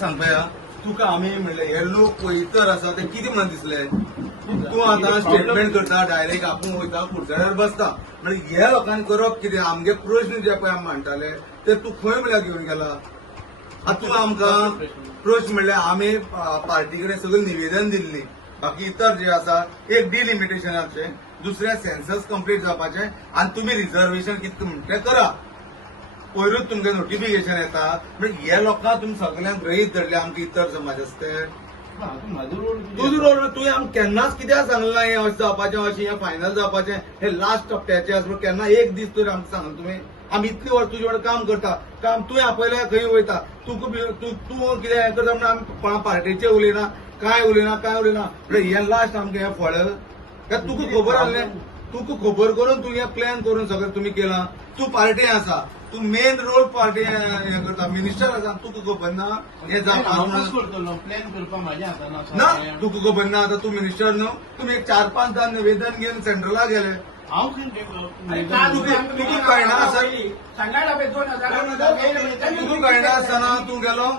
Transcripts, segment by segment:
सांगता तुका आम्ही म्हणले हे लोक इतर आसा ते कितें म्हणून दिसले तूं आतां स्टेटमेंट करता डायरेक्ट आपूण वयता खुर्साड्यार बसता म्हणजे हे लोकांनी करप कितें आमगे प्रश्न जे पळय आमी मांडटाले ते तूं खंय म्हळ्यार घेवन गेला आतां तूं आमकां प्रश्न म्हणले आमी पार्टी कडेन सगळें निवेदन दिल्ली बाकी इतर जे आसा एक डिलिमिटेशनाचे दुसरे सेन्सस कंप्लीट जावपाचे आनी तुमी रिजर्वेशन कितें म्हणटा तें करा पयरूच तुमकां नोटिफिकेशन येता म्हणजे हे लोकांक तुमी सगळ्यांक गृहीत धरले आमचे इतर समाज आसते तुजो रोल तुवें आमकां केन्नाच कित्याक सांगलें ना हें अशें जावपाचें अशें हें फायनल जावपाचें हें लास्ट टप्प्याचें आसा पूण केन्ना एक दीस तरी आमकां सांगलें तुवें आमी इतली वर्स तुजे कडेन काम करता काम तुवें आपयल्या खंय वयता तूं कितें हें करता म्हणून आमी कोणा पार्टीचें उलयना काय उलयना हें लास्ट आमकां हें फळ काय तुका खबर आहलें तुका खबर करून तूं हें प्लॅन करून सगळें तुमी केलां तूं पार्टी आसा तू मेन रोल पार्टी हे करता मिनिस्टर आसा तुका खबर ना हे प्लॅन करपाक म्हाज्या हातान ना तुका खबर ना आतां तूं मिनिस्टर न्हू तुमी एक 4-5 दान निवेदन घेवन सेंट्रला गेले हांव तुका कळना आसा तुका कळना आसतना तूं गेलो ना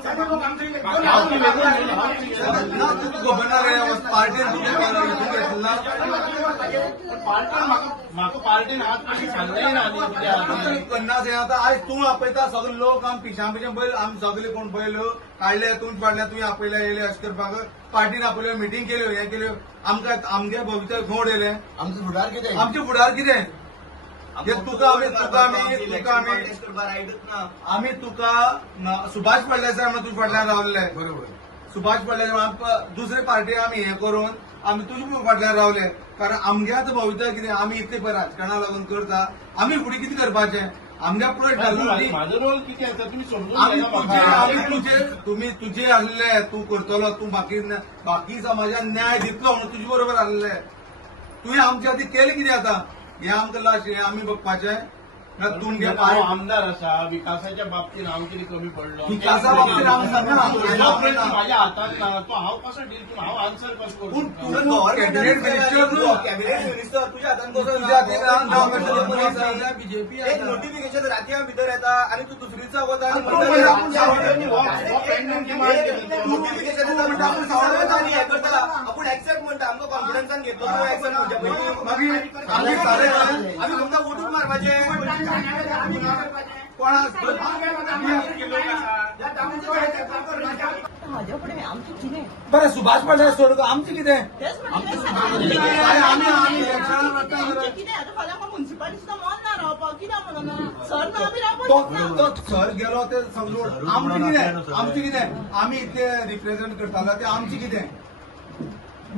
तुका खबर ना रे पार्टीन तुका ना म्हाका पार्टीन आज कशी सांगलें ना पन्नास हे आतां आयज तूं आपयता सगळे लोक आमी पिशां बैल आमी सगळे कोण बैल काडले तुमचे फाटल्या तुवें आपयल्या येयले अशें करपाक पार्टीन आपयल्यो मिटींग केल्यो हें केल्यो आमकां आमगे भवितव्य घोड येयले आमचे फुडार कितें आमचे फुडार कितें आमी तुका सुभाष फडणवीसार म्हणून तुजे फाटल्यान रावले बरोबर सुभाष फडणवीस दुसरे पार्टी आमी हें करून आमी तुजे फाटल्यान रावले कारण आमगे आतां भवितव्य कितें आमी इतले पळय राजकारणाक लागून करता आमी फुडें कितें करपाचें आमगे प्रश्न म्हाजो रोल कितें आसा तुमी समजून तुमी तुजे आसले तूं करतलो तूं बाकी समाजान न्याय दितलो म्हणून तुजे बरोबर आसले तुवें आमच्या खातीर केलें कितें आतां हें आमकां लास्ट हें आमी बघपाचें तुमगे हांव आमदार आसा विकासाच्या बाबतीत हांव कितें कमी पडलो विकासा बाबतीत आमी सांगना म्हाज्या हातांत ना तो हांव कसो डील करून हांव आन्सर कसो पूण करूं तुवें कॅबिनेट मिनिस्टर न्हू कॅबिनेट मिनिस्टर तुझ्या हातान कसो तुज्या हातीन बीजेपी एक नोटिफिकेशन रातया भितर येता आणि तू दुसरी दिसा वता नोटिफिकेशन येता म्हणटा आपूण सावरता आनी हें करता आपूण एक्सेप्ट म्हणटा आमकां कॉन्फिडन्सान घेतलो तूं एक्सेप्ट म्हणच्या पयलीं आमी तुमकां वोटूच मारपाचें बरें सुभाष फडणवीस सोड आमचें कितें तो सर गेलो ते समजून आमचें कितें आमी इतले रिप्रेझेंट करतालो ते आमचें कितें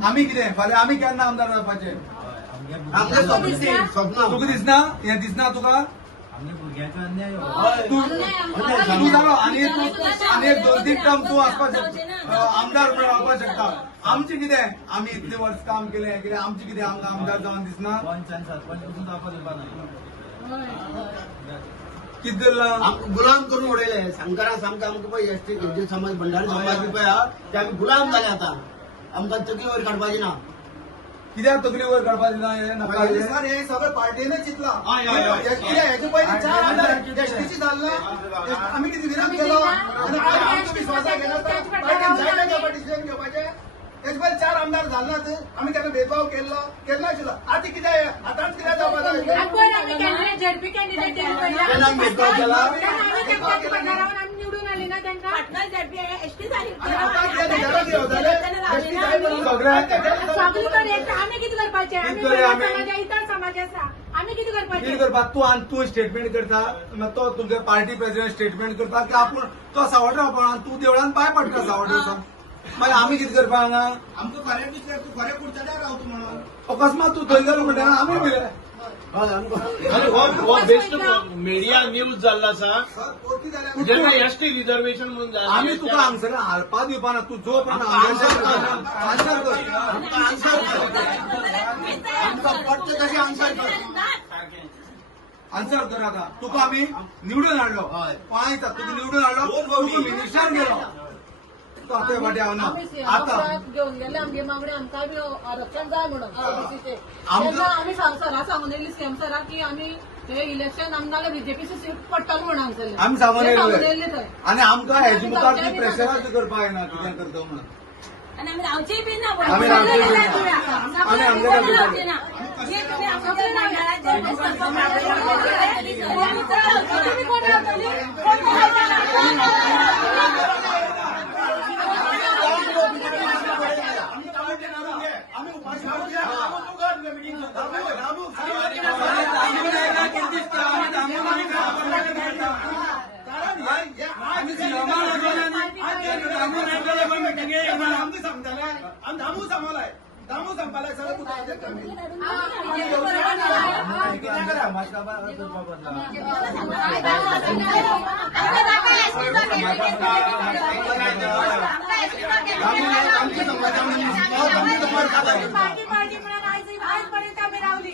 आमी कितें फाल्यां आमी केन्ना आमदार जावपाचे तुका दिसना हें दिसना तुका तूं जालो आनी एक 2-3 टर्म तूं आसपाक आमदार म्हणून रावपाक शकता आमचें कितें आमी इतले वर्स काम केलें हें कितें आमचें कितें आमकां आमदार जावन दिसना कितें धरलां गुलाम करून उडयले सांगताना सांगता आमकां पळय एसटी समाज भंडारी समाज बी पळय ते आमी गुलाम जाले आतां आमकां तकली वयर काडपाची ना कित्याक तकली वयर काडपाक दिना हें नाका हे सगळं पार्टीनच चिंतला हेचे पयलीं 4 आमदार एसटीची जाल्ला आमी कितें विरोध केलो आनी आज आमच्या विश्वासाक घेना पार्टीन जायना घेवपा डिसिजन घेवपाचें तेजे पयलीं 4 आमदार जाल्लात आमी केन्ना भेदभाव केलो नाशिल्लो आतां कितें आतांच कितें जावपा जाय भेदभाव केला तू स्टेटमेंट करता तो तुमच्या पार्टी प्रेसिडेंट स्टेटमेंट करता की आपूण तो सावड्डे रावपा तूं देवळान पांय पडटा सावड्डे वचून मागीर आमी कितें करपा हांगा आमकां खरें दिसलें तूं खरें कुर्चाड्यार रावता म्हणून अकस्मात तूं थंय गेलो म्हणटा आमी भिले हो बेस्ट मिडिया न्यूज जाल्लो आसा जेन्ना एसटी रिजर्वेशन म्हणून जालें आमी तुका हांगसर हालपा दिवपाना तूं जो पण आन्सर कर आमकां पडटा तशें आन्सर कर आन्सर कर आतां तुका आमी निवडून हाडलो पळयता तुका निवडून हाडलो तुका मिनिस्टर गेलो तो आतां फाटी हांव ना आतां घेऊन गेले आमगे मागणे आमकां बी आरक्षण जाय म्हणून आम्ही सराक सांगून येयली सीएम सराक की आमी ते इलेक्शन आमदार बीजेपीची सीट पडटली म्हणून हांगसरले. आमी सांगून ते सांगून येयले येयले थंय. आनी आमकां हेजे मुखार ती प्रेशराच करपाक येना कितें करता म्हणून आणि आम्ही रावचेही बी ना आम्ही रावचेही बी ना. आम्ही आमच्या रावचे रावचे ना जे तुम्ही आमच्या मंडळाचे तुम्ही कोण रावतली? कोण आम्ही उपाशी मारूया. दामू सांभाळाय दामू संपालाय सगळं तू काय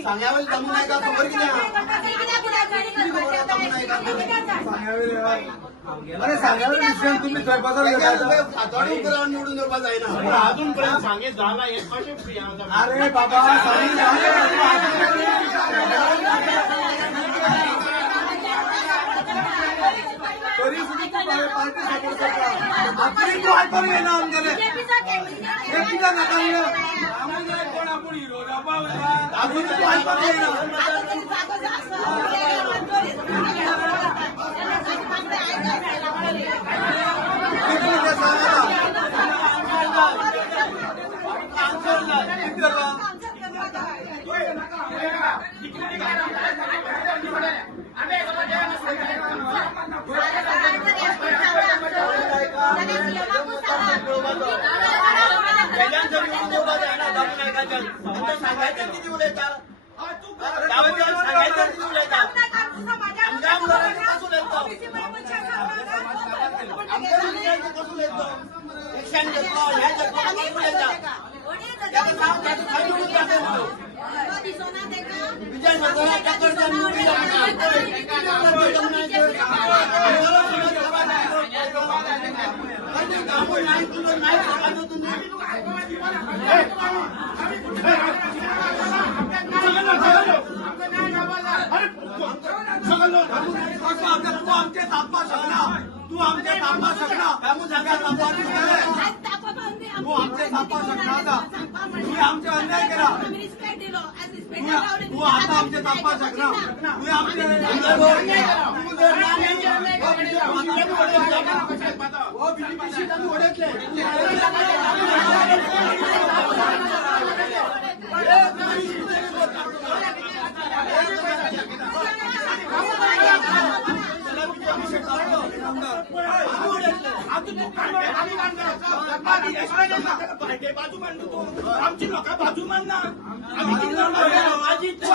सांगावेल जमू नाही का खबर किती अरे सांगावेल विषय तुम्ही स्वयंपाकाला निवडून येवपा जायना अजूनपर्यंत सांगे झाला हे कशें फ्री आसा अरे बाबा तरी सुद्धा पार्टी सपोर्ट करता आपली तू ऐकून येना आमच्याकडे हे किती नका कोण आपण हिरो अजून तू ऐकून येना सांगायचं किती उलयता सांगायचं किती उलयता आमच्या आमदारांनी कसं उलयतो आमच्या विजयाचं कसं उलयतो एक्शन घेतलो हे घेतलो कसं उलयता त्याचं नाव त्याचं खाली उडून टाकायचं विजय सरकारला टक्कर नाही तुला नाही सांगायचं तुम्ही तू आमचे तापा शकना तू आमचे तापा शकना तू आमचे तापा शकना आता तुम्ही आमचे अन्याय केला तू आता आमचे तापा शकना तुम्ही आमचे बाजू मांडू तू आमची लोक बाजू मांडणार आम्ही तू